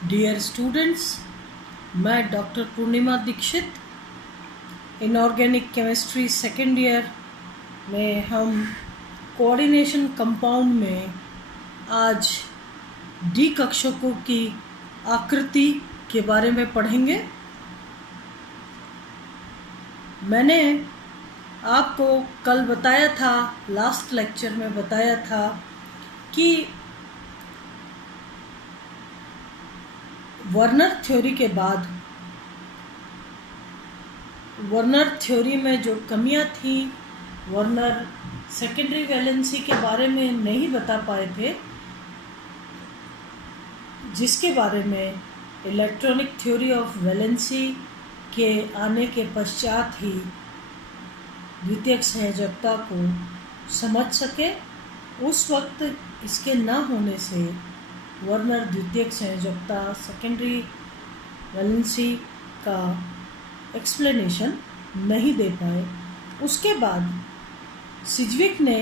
Dear students, मैं doctor Purnima Dikshit inorganic chemistry second year में हम कोऑर्डिनेशन कंपाउंड में आज डी कक्षकों की आकृति के बारे में पढ़ेंगे। मैंने आपको कल बताया था, लास्ट लेक्चर में बताया था कि वर्नर थ्योरी के बाद वर्नर थ्योरी में जो कमियां थी, वर्नर सेकेंडरी वैलेंसी के बारे में नहीं बता पाए थे, जिसके बारे में इलेक्ट्रॉनिक थ्योरी ऑफ वैलेंसी के आने के पश्चात ही द्वितीयक संयोजकता को समझ सके। उस वक्त इसके न होने से वर्नर द्वितीयक संयोजकता सेकेंडरी वैलेंसी का एक्सप्लेनेशन नहीं दे पाए। उसके बाद सिज्विक ने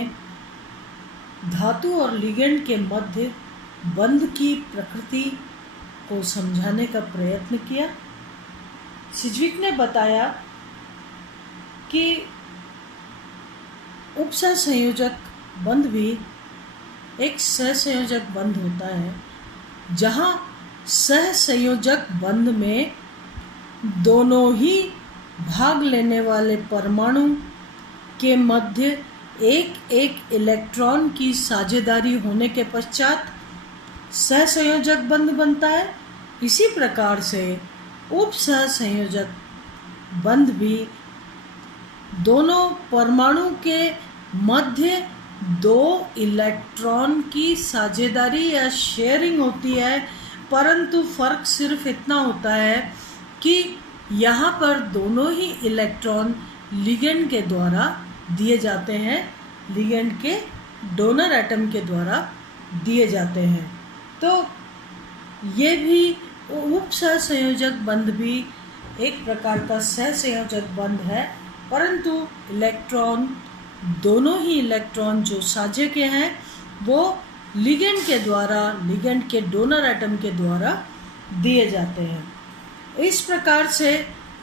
धातु और लिगेंड के मध्य बंध की प्रकृति को समझाने का प्रयत्न किया। सिज्विक ने बताया कि उपसहसंयोजक बंध भी एक सहसंयोजक बंध होता है, जहाँ सहसंयोजक बंध में दोनों ही भाग लेने वाले परमाणु के मध्य एक एक इलेक्ट्रॉन की साझेदारी होने के पश्चात सहसंयोजक बंध बनता है। इसी प्रकार से उपसहसंयोजक बंध भी दोनों परमाणु के मध्य दो इलेक्ट्रॉन की साझेदारी या शेयरिंग होती है, परंतु फर्क सिर्फ इतना होता है कि यहाँ पर दोनों ही इलेक्ट्रॉन लिगेंड के द्वारा दिए जाते हैं, लिगेंड के डोनर एटम के द्वारा दिए जाते हैं। तो ये भी उपसहसंयोजक बंध भी एक प्रकार का सहसंयोजक बंध है, परंतु इलेक्ट्रॉन दोनों ही इलेक्ट्रॉन जो साझे के हैं वो लिगेंड के द्वारा, लिगेंड के डोनर एटम के द्वारा दिए जाते हैं। इस प्रकार से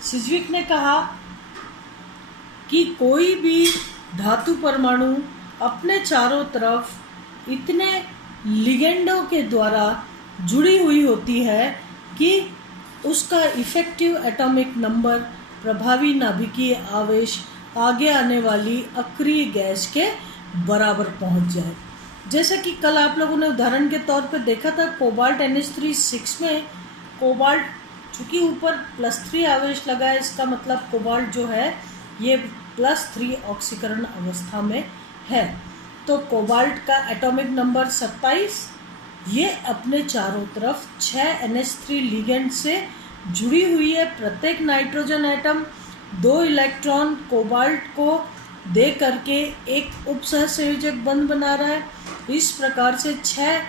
सिज्विक ने कहा कि कोई भी धातु परमाणु अपने चारों तरफ इतने लिगेंडों के द्वारा जुड़ी हुई होती है कि उसका इफेक्टिव एटॉमिक नंबर, प्रभावी नाभिकीय आवेश आगे आने वाली अक्रिय गैस के बराबर पहुंच जाए। जैसे कि कल आप लोगों ने उदाहरण के तौर पर देखा था, कोबाल्ट NH3 में कोबाल्ट चूँकि ऊपर +3 आवेश लगा है, इसका मतलब कोबाल्ट जो है ये +3 ऑक्सीकरण अवस्था में है। तो कोबाल्ट का एटॉमिक नंबर 27, ये अपने चारों तरफ 6 NH3 लिगेंड से जुड़ी हुई है। प्रत्येक नाइट्रोजन एटम 2 इलेक्ट्रॉन कोबाल्ट को दे करके एक उपसहसंयोजक बंध बना रहा है। इस प्रकार से 6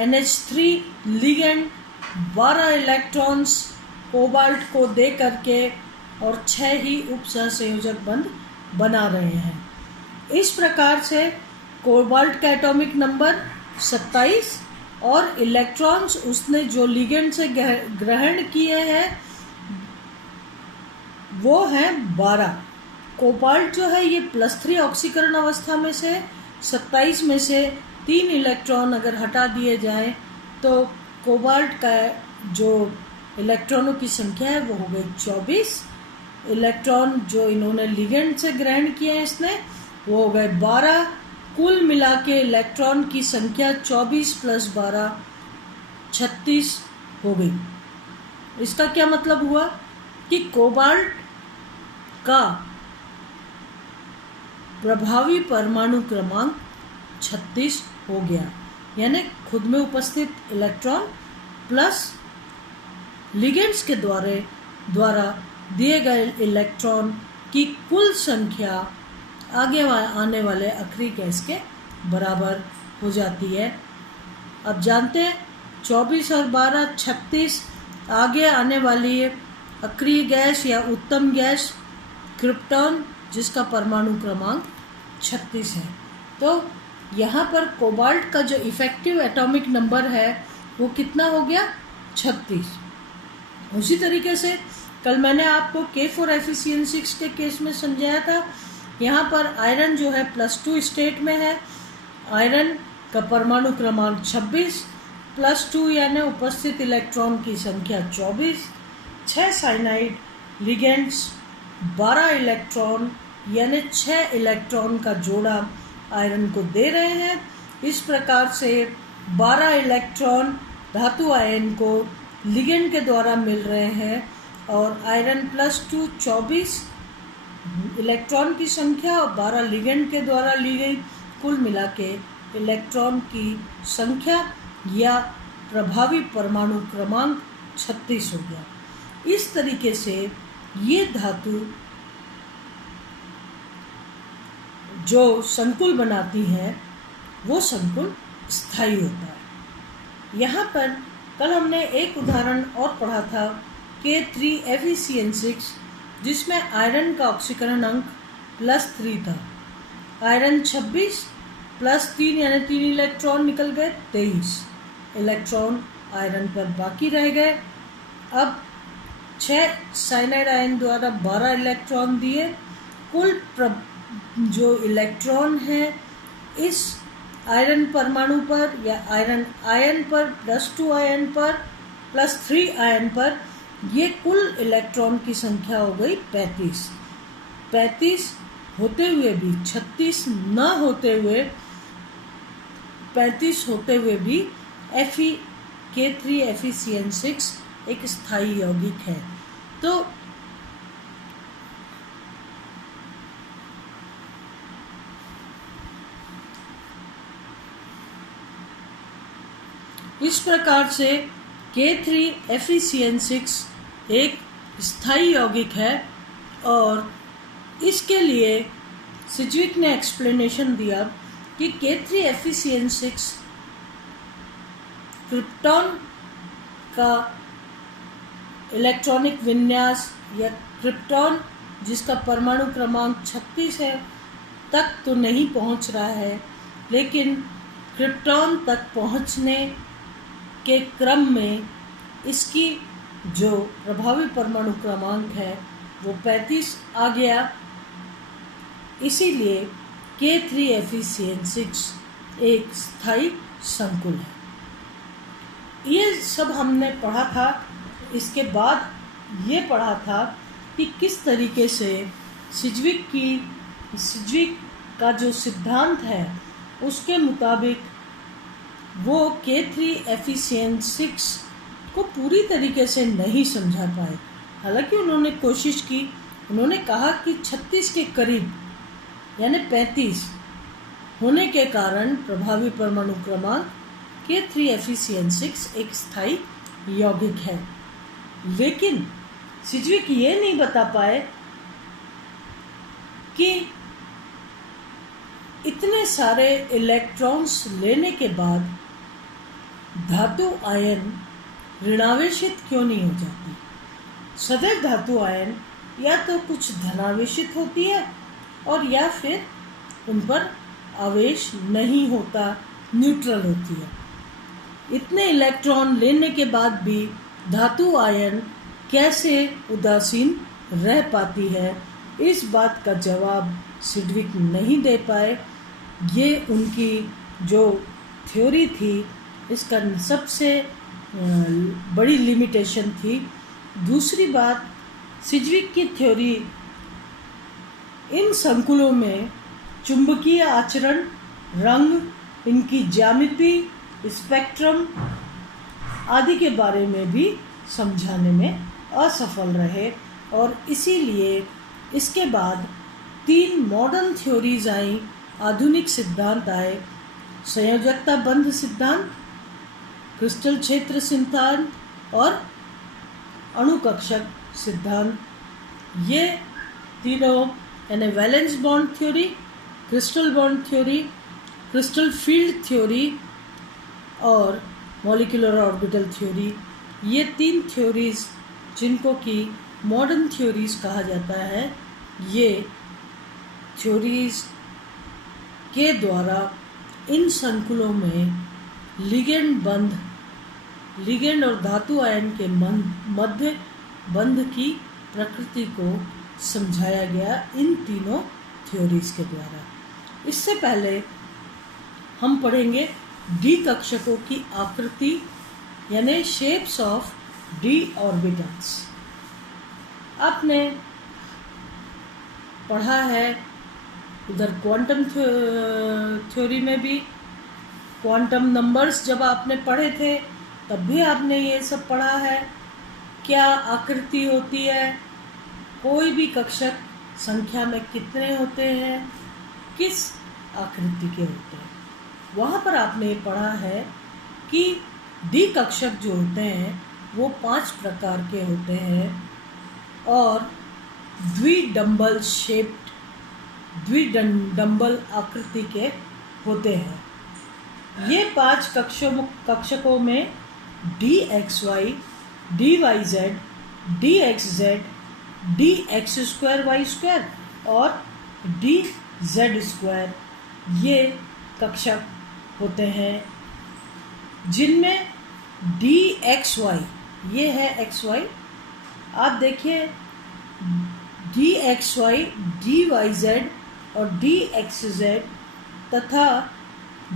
NH3 लिगेंड 12 इलेक्ट्रॉन्स कोबाल्ट को दे करके और 6 ही उपसहसंयोजक बंध बना रहे हैं। इस प्रकार से कोबाल्ट का एटॉमिक नंबर 27 और इलेक्ट्रॉन्स उसने जो लिगेंड से ग्रहण किए हैं वो हैं 12। कोबाल्ट जो है ये +3 ऑक्सीकरण अवस्था में से 27 में से 3 इलेक्ट्रॉन अगर हटा दिए जाएं तो कोबाल्ट का जो इलेक्ट्रॉनों की संख्या है वो हो गई 24। इलेक्ट्रॉन जो इन्होंने लिगेंड से ग्रहण किए हैं इसने, वो हो गए 12। कुल मिला के इलेक्ट्रॉन की संख्या 24 + 12 36 हो गई। इसका क्या मतलब हुआ कि कोबाल्ट का प्रभावी परमाणु क्रमांक 36 हो गया, यानी खुद में उपस्थित इलेक्ट्रॉन प्लस लिगेंड्स के द्वारा दिए गए इलेक्ट्रॉन की कुल संख्या आगे आने वाले अक्रिय गैस के बराबर हो जाती है। अब जानते हैं 24 और 12 36 आगे आने वाली अक्रिय गैस या उत्तम गैस क्रिप्टॉन, जिसका परमाणु क्रमांक 36 है। तो यहाँ पर कोबाल्ट का जो इफेक्टिव एटॉमिक नंबर है वो कितना हो गया? 36। उसी तरीके से कल मैंने आपको K4Fe6 के केस में समझाया था। यहाँ पर आयरन जो है +2 स्टेट में है। आयरन का परमाणु क्रमांक 26, +2 यानी उपस्थित इलेक्ट्रॉन की संख्या 24, 6 साइनाइड लिगेंड्स, 12 इलेक्ट्रॉन यानी 6 इलेक्ट्रॉन का जोड़ा आयरन को दे रहे हैं। इस प्रकार से 12 इलेक्ट्रॉन धातु आयन को लिगेंड के द्वारा मिल रहे हैं और आयरन +2 24 इलेक्ट्रॉन की संख्या और 12 लिगेंड के द्वारा ली गई, कुल मिला के इलेक्ट्रॉन की संख्या या प्रभावी परमाणु क्रमांक 36 हो गया। इस तरीके से ये धातु जो संकुल बनाती हैं वो संकुल स्थायी होता है। यहाँ पर कल हमने एक उदाहरण और पढ़ा था K3FeCN6 जिसमें आयरन का ऑक्सीकरण अंक +3 था। आयरन 26 +3 यानी 3 इलेक्ट्रॉन निकल गए, 23 इलेक्ट्रॉन आयरन पर बाकी रह गए। अब 6 साइनाइड आयन द्वारा 12 इलेक्ट्रॉन दिए। कुल जो इलेक्ट्रॉन है इस आयरन परमाणु पर या आयरन आयन पर +2 आयन पर +3 आयन पर ये कुल इलेक्ट्रॉन की संख्या हो गई 35। 35 होते हुए भी 36 न होते हुए 35 होते हुए भी K3FeCN6 एक स्थायी यौगिक है। तो इस प्रकार से K3FeCN6 एक स्थायी यौगिक है और इसके लिए सिज्विक ने एक्सप्लेनेशन दिया कि K3FeCN6 क्रिप्टॉन का इलेक्ट्रॉनिक विन्यास या क्रिप्टॉन जिसका परमाणु क्रमांक 36 है तक तो नहीं पहुंच रहा है, लेकिन क्रिप्टॉन तक पहुंचने के क्रम में इसकी जो प्रभावी परमाणु क्रमांक है वो 35 आ गया। इसीलिए K3FeCN6 एक स्थायी संकुल है। ये सब हमने पढ़ा था। इसके बाद ये पढ़ा था कि किस तरीके से सिज्विक का जो सिद्धांत है उसके मुताबिक वो K3FeCN6 को पूरी तरीके से नहीं समझा पाए। हालांकि उन्होंने कोशिश की। उन्होंने कहा कि 36 के करीब यानी 35 होने के कारण प्रभावी परमाणु क्रमांक K3FeCN6 एक स्थायी यौगिक है। लेकिन सिज्विक ये नहीं बता पाए कि इतने सारे इलेक्ट्रॉन्स लेने के बाद धातु आयन ऋणावेशित क्यों नहीं हो जाती। सदैव धातु आयन या तो कुछ धनावेशित होती है और या फिर उन पर आवेश नहीं होता, न्यूट्रल होती है। इतने इलेक्ट्रॉन लेने के बाद भी धातु आयन कैसे उदासीन रह पाती है, इस बात का जवाब सिज्विक नहीं दे पाए। ये उनकी जो थ्योरी थी इसका सबसे बड़ी लिमिटेशन थी। दूसरी बात, सिज्विक की थ्योरी इन संकुलों में चुंबकीय आचरण, रंग, इनकी ज्यामिति, स्पेक्ट्रम आदि के बारे में भी समझाने में असफल रहे और इसीलिए इसके बाद 3 मॉडर्न थ्योरीज आई, आधुनिक सिद्धांत आए। संयोजकता बंध सिद्धांत, क्रिस्टल क्षेत्र सिद्धांत और अणुकक्षक सिद्धांत। ये तीनों यानी valence bond theory, crystal bond theory, crystal field theory और मॉलिक्यूलर ऑर्बिटल थ्योरी, ये 3 थ्योरीज जिनको कि मॉडर्न थ्योरीज कहा जाता है, ये थ्योरीज के द्वारा इन संकुलों में लिगेंड बंध लिगेंड और धातु आयन के मध्य बंध की प्रकृति को समझाया गया इन तीनों थ्योरीज के द्वारा। इससे पहले हम पढ़ेंगे डी कक्षकों की आकृति यानी शेप्स ऑफ डी ऑर्बिटल्स। आपने पढ़ा है उधर क्वांटम थ्योरी में भी, क्वांटम नंबर्स जब आपने पढ़े थे तब भी आपने ये सब पढ़ा है। क्या आकृति होती है, कोई भी कक्षक संख्या में कितने होते हैं, किस आकृति के होते हैं, वहाँ पर आपने ये पढ़ा है कि डी कक्षक जो होते हैं वो 5 प्रकार के होते हैं और द्विडंबल आकृति के होते हैं। ये 5 कक्षकों में DXY, DYZ, DXZ, DX2Y2 और DZ2 ये कक्षक होते हैं, जिनमें DXY ये है XY, आप देखिए DXY, DYZ और DXZ तथा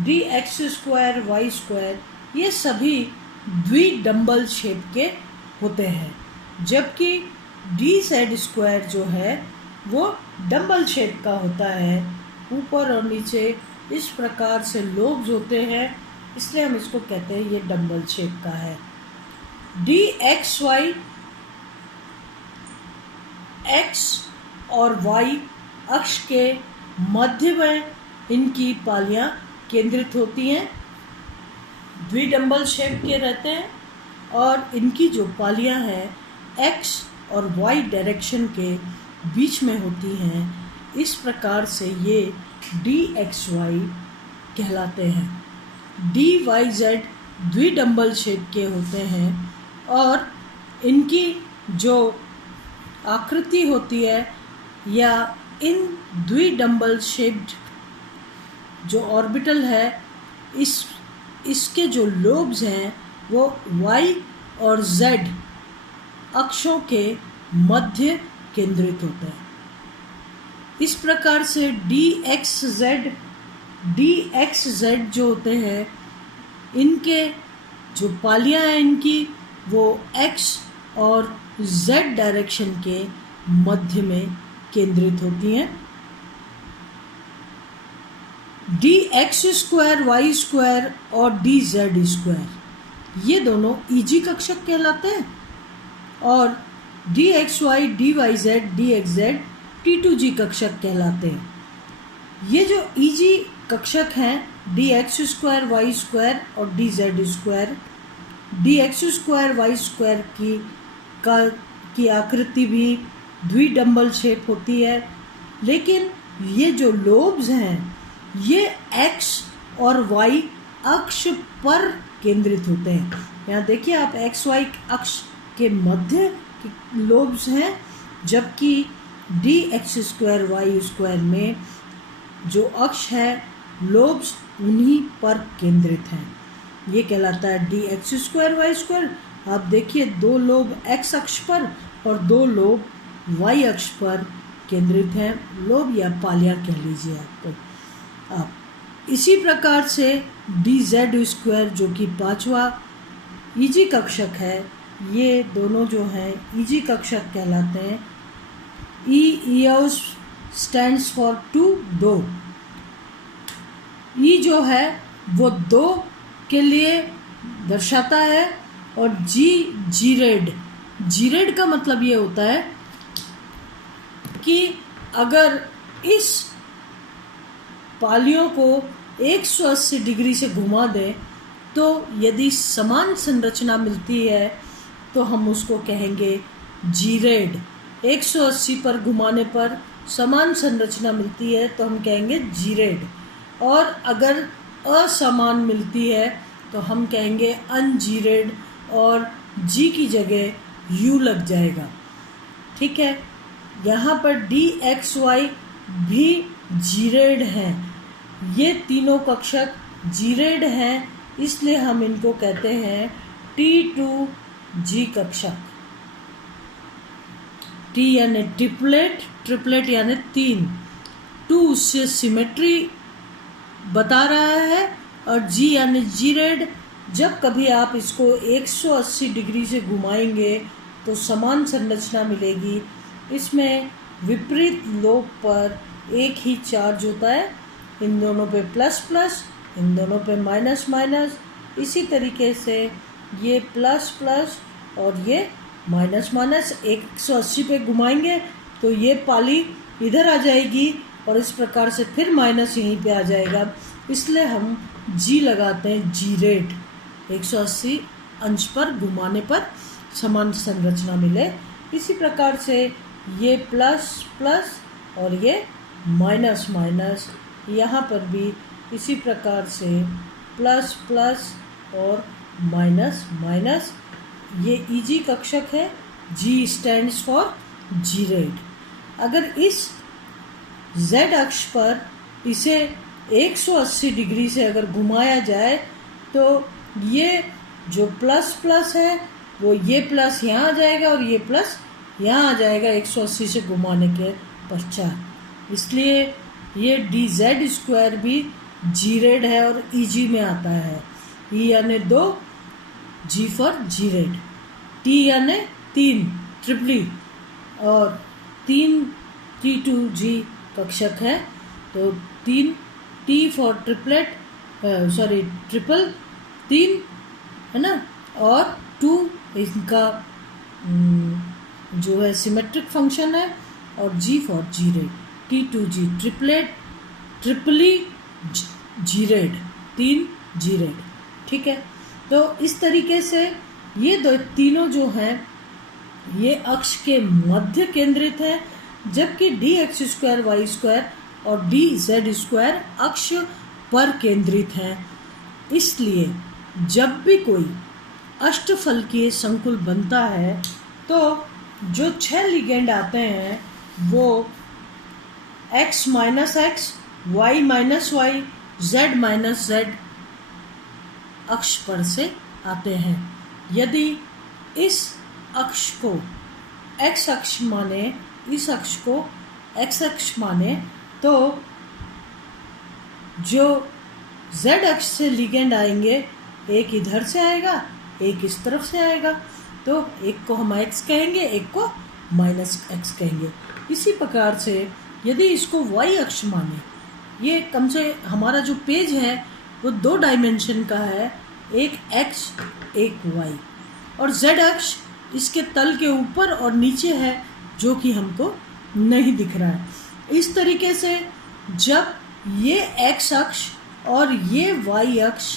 DX2Y2 ये सभी द्विडंबल शेप के होते हैं, जबकि DZ2 जो है वो डंबल शेप का होता है। ऊपर और नीचे इस प्रकार से लोब्स होते हैं, इसलिए हम इसको कहते हैं ये डंबल शेप का है। DXY X और Y अक्ष के मध्य में इनकी पालियां केंद्रित होती हैं, द्विडंबल शेप के रहते हैं और इनकी जो पालियां हैं X और Y डायरेक्शन के बीच में होती हैं। इस प्रकार से ये DXY कहलाते हैं। DYZ द्विडंबल शेप के होते हैं और इनकी जो आकृति होती है या इन द्विडंबल शेप्ड जो ऑर्बिटल है इसके जो लोब्स हैं वो Y और Z अक्षों के मध्य केंद्रित होते हैं। इस प्रकार से DXZ जो होते हैं इनके जो पालियां हैं इनकी वो X और Z डायरेक्शन के मध्य में केंद्रित होती हैं। DX2Y2 और DZ2 ये दोनों EG कक्षक कहलाते हैं और DXY, DYZ, DXZ T2G कक्षक कहलाते हैं। ये जो EG कक्षक हैं DX2Y2 और DZ2, DX2Y2 की आकृति भी द्विडंबल शेप होती है, लेकिन ये जो लोब्स हैं ये X और Y अक्ष पर केंद्रित होते हैं। यहाँ देखिए आप XY अक्ष के मध्य लोब्स हैं, जबकि DX2Y2 में जो अक्ष है लोब्स उन्हीं पर केंद्रित हैं। ये कहलाता है DX2Y2। आप देखिए 2 लोब X अक्ष पर और 2 लोब Y अक्ष पर केंद्रित हैं, लोब या पालियां कह लीजिए आप। इसी प्रकार से DZ2 जो कि 5वां EG कक्षक है, ये दोनों जो हैं EG कक्षक कहलाते हैं। E स्टैंड्स फॉर 2 E जो है वो 2 के लिए दर्शाता है और जीरेड का मतलब ये होता है कि अगर इस पालियों को 180 डिग्री से घुमा दें तो यदि समान संरचना मिलती है तो हम उसको कहेंगे जीरेड। 180 पर घुमाने पर समान संरचना मिलती है तो हम कहेंगे जीरेड, और अगर असमान मिलती है तो हम कहेंगे अनजीरेड और जी की जगह यू लग जाएगा। ठीक है, यहाँ पर DXY भी जीरेड हैं। ये तीनों कक्षक जीरेड हैं, इसलिए हम इनको कहते हैं T2G कक्षक। T यानी ट्रिपलेट, ट्रिपलेट यानी 3, 2 उससे सिमेट्री बता रहा है, और G यानी जीरेड। जब कभी आप इसको 180 डिग्री से घुमाएंगे तो समान संरचना मिलेगी। इसमें विपरीत लोब पर एक ही चार्ज होता है, इन दोनों पे प्लस प्लस, इन दोनों पे माइनस माइनस। इसी तरीके से ये प्लस प्लस और ये माइनस माइनस 180 पे घुमाएंगे तो ये पाली इधर आ जाएगी, और इस प्रकार से फिर माइनस यहीं पे आ जाएगा। इसलिए हम जी लगाते हैं, जी रेड, 180 अंश पर घुमाने पर समान संरचना मिले। इसी प्रकार से ये प्लस प्लस और ये माइनस माइनस, यहाँ पर भी इसी प्रकार से प्लस प्लस और माइनस माइनस। ये ईजी कक्षक है, जी स्टैंड्स फॉर जीरेड। अगर इस z अक्ष पर इसे 180 डिग्री से अगर घुमाया जाए तो ये जो प्लस प्लस है वो ये प्लस यहाँ आ जाएगा और ये प्लस यहाँ आ जाएगा 180 से घुमाने के पश्चात। इसलिए ये dz² भी जीरेड है और ईजी में आता है। ई यानी 2, जी फॉर जीरेड, टी यानी 3 ट्रिपली, और 3 T2G कक्षक है। तो 3 T for triplet, sorry triple 3 है ना, और 2 इनका जो है सिमेट्रिक फंक्शन है, और G for gerade, T2G triplet, triply gerade, 3 gerade. ठीक है, तो इस तरीके से ये तीनों जो हैं ये अक्ष के मध्य केंद्रित है, जबकि dx² y² और dz² अक्ष पर केंद्रित है। इसलिए जब भी कोई अष्टफलकीय संकुल बनता है तो जो 6 लिगेंड आते हैं वो x minus x, y minus y, z minus z अक्ष पर से आते हैं। यदि इस अक्ष को x अक्ष माने, इस अक्ष को x अक्ष माने, तो जो z अक्ष से लिगेंड आएंगे, एक इधर से आएगा, एक इस तरफ से आएगा, तो एक को हम x कहेंगे, एक को माइनस x कहेंगे। इसी प्रकार से यदि इसको y अक्ष माने, ये कम से हमारा जो पेज है वो 2 डायमेंशन का है, एक x एक y, और z अक्ष इसके तल के ऊपर और नीचे है जो कि हमको नहीं दिख रहा है। इस तरीके से जब ये x अक्ष और ये y अक्ष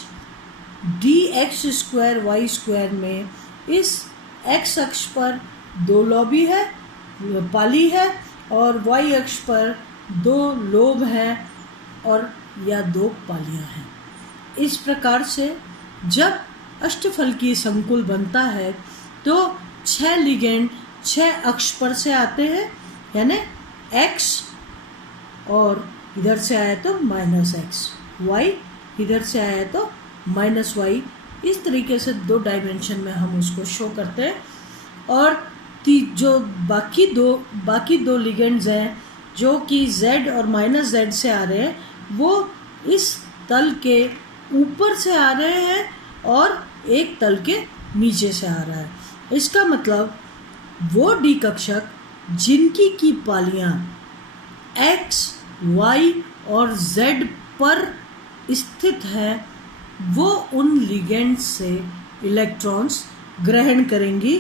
dx² y² में इस x अक्ष पर 2 लॉबी है, पाली है, और y अक्ष पर 2 लोब हैं और या 2 पालियां हैं। इस प्रकार से जब अष्टफलकीय संकुल बनता है तो 6 लिगेंड 6 अक्ष पर से आते हैं, यानी x और इधर से आया तो माइनस x, y इधर से आया तो माइनस y। इस तरीके से 2 डायमेंशन में हम उसको शो करते हैं। और जो बाकी दो लिगेंड्स हैं जो कि z और माइनस z से आ रहे हैं, वो इस तल के ऊपर से आ रहे हैं और एक तल के नीचे से आ रहा है। इसका मतलब वो डी कक्षक जिनकी की पालियां x, y और z पर स्थित है, वो उन लिगेंड से इलेक्ट्रॉन्स ग्रहण करेंगी।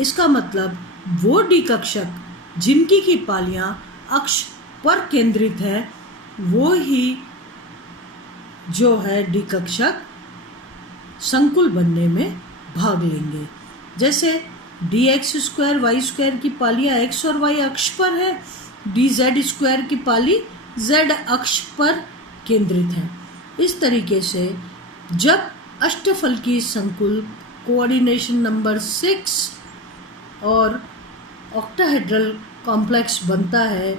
इसका मतलब वो डी कक्षक जिनकी की पालियां अक्ष पर केंद्रित है, वो ही जो है डी कक्षक संकुल बनने में भाग लेंगे। जैसे dx² y² की पालियां x और y अक्ष पर है, dz² की पाली z अक्ष पर केंद्रित है। इस तरीके से जब अष्टफलकीय संकुल कोऑर्डिनेशन नंबर 6 और ऑक्टाहेड्रल कॉम्प्लेक्स बनता है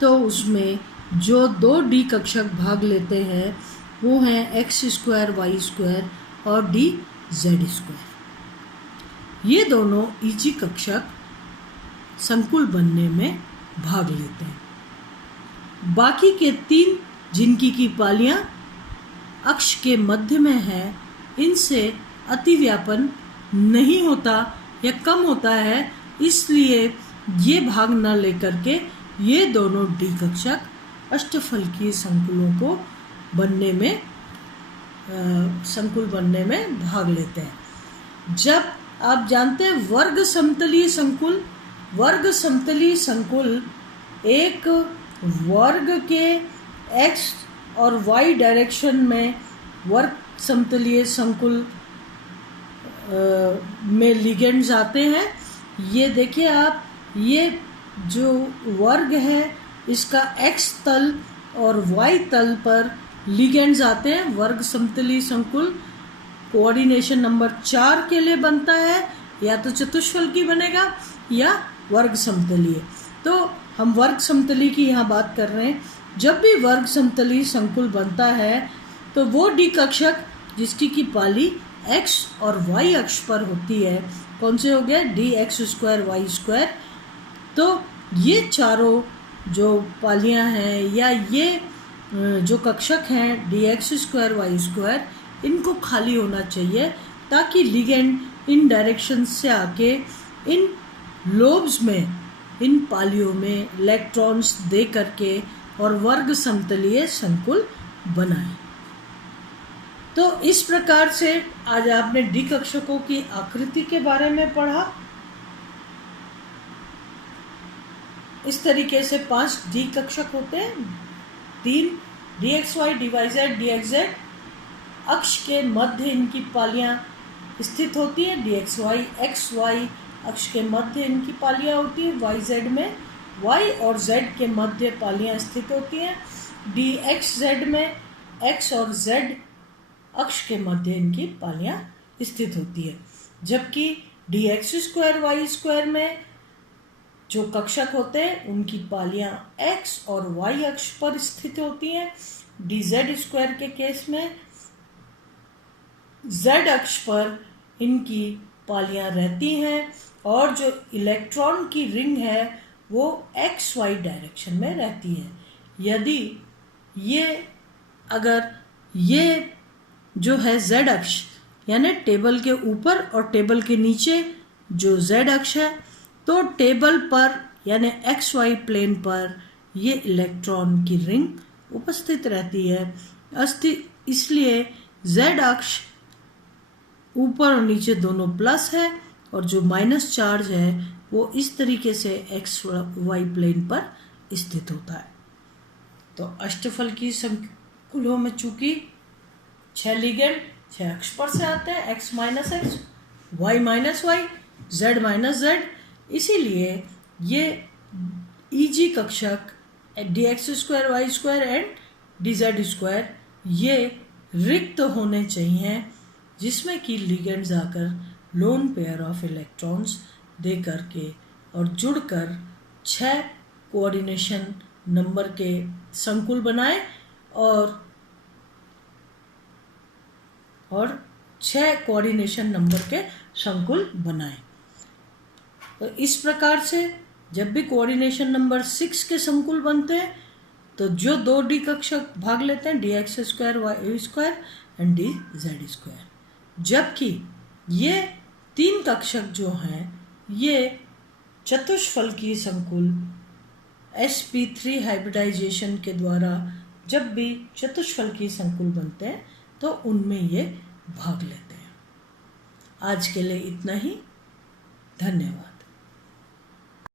तो उसमें जो 2 डी कक्षक भाग लेते हैं वो हैं x² y² और dz²। ये दोनों ईजी कक्षक संकुल बनने में भाग लेते हैं। बाकी के 3 जिनकी की पालियां अक्ष के मध्य में है, इनसे अतिव्यापन नहीं होता या कम होता है, इसलिए ये भाग न लेकर के ये दोनों डी कक्षक अष्टफलकीय संकुलों को बनने में संकुल बनने में भाग लेते हैं। जब आप जानते हैं वर्ग समतलीय संकुल एक वर्ग के x और y डायरेक्शन में वर्ग समतलीय संकुल में लिगेंड्स आते हैं। ये देखिए आप, ये जो वर्ग है इसका x तल और y तल पर लिगेंड्स आते हैं। वर्ग समतलीय संकुल कोऑर्डिनेशन नंबर 4 के लिए बनता है, या तो चतुष्फलकी बनेगा या वर्ग समतलीय। तो हम वर्ग समतलीय की यहाँ बात कर रहे हैं। जब भी वर्ग समतलीय संकुल बनता है तो वो डी कक्षक जिसकी की पाली x और y अक्ष पर होती है, कौन से हो गए, dx² y²। तो ये चारों जो पालियां हैं या ये जो कक्षक हैं dx² y², इनको खाली होना चाहिए ताकि लिगेंड इन डायरेक्शन से आके इन लोब्स में, इन पालियों में इलेक्ट्रॉन्स दे करके और वर्ग समतलीय संकुल बनाए। तो इस प्रकार से आज आपने डी कक्षकों की आकृति के बारे में पढ़ा। इस तरीके से 5 डी कक्षक होते हैं। 3 dxy dyz dxz अक्ष के मध्य इनकी पालियां स्थित होती हैं। dxy xy अक्ष के मध्य इनकी पालियां होती हैं। yz में y और z के मध्य पालियां स्थित होती हैं। dxz में x और z अक्ष के मध्य इनकी पालियां स्थित होती है। जबकि dx² y² में जो कक्षक होते हैं उनकी पालियां x और y अक्ष पर स्थित होती हैं। dz² के केस में z अक्ष पर इनकी पालियां रहती हैं और जो इलेक्ट्रॉन की रिंग है वो xy डायरेक्शन में रहती है। यदि अगर ये जो है z अक्ष यानी टेबल के ऊपर और टेबल के नीचे जो z अक्ष है, तो टेबल पर यानी xy प्लेन पर ये इलेक्ट्रॉन की रिंग उपस्थित रहती है। इसलिए z अक्ष ऊपर और नीचे दोनों प्लस है और जो माइनस चार्ज है वो इस तरीके से xy प्लेन पर स्थित होता है। तो अष्टफलकीय संकुलों में चूंकि 6 लिगेंड 6 अक्ष पर से आते हैं, x minus x, y minus y, z minus z, इसीलिए ये easy कक्षक dx² y² and dz² ये रिक्त होने चाहिए, जिसमें कि लिगेंड्स आकर lone pair of electrons they करके और जुड़कर 6 कोऑर्डिनेशन नंबर के संकुल बनाए और 6 कोऑर्डिनेशन नंबर के संकुल बनाए। तो इस प्रकार से जब भी कोऑर्डिनेशन नंबर 6 के संकुल बनते हैं तो जो 2 डी कक्षक भाग लेते हैं dx² y² एंड dz², जबकि ये 3 कक्षक जो हैं ये चतुष्फलकीय संकुल sp3 हाइब्रिडाइजेशन के द्वारा जब भी चतुष्फलकीय संकुल बनते हैं तो उनमें ये भाग लेते हैं। आज के लिए इतना ही, धन्यवाद।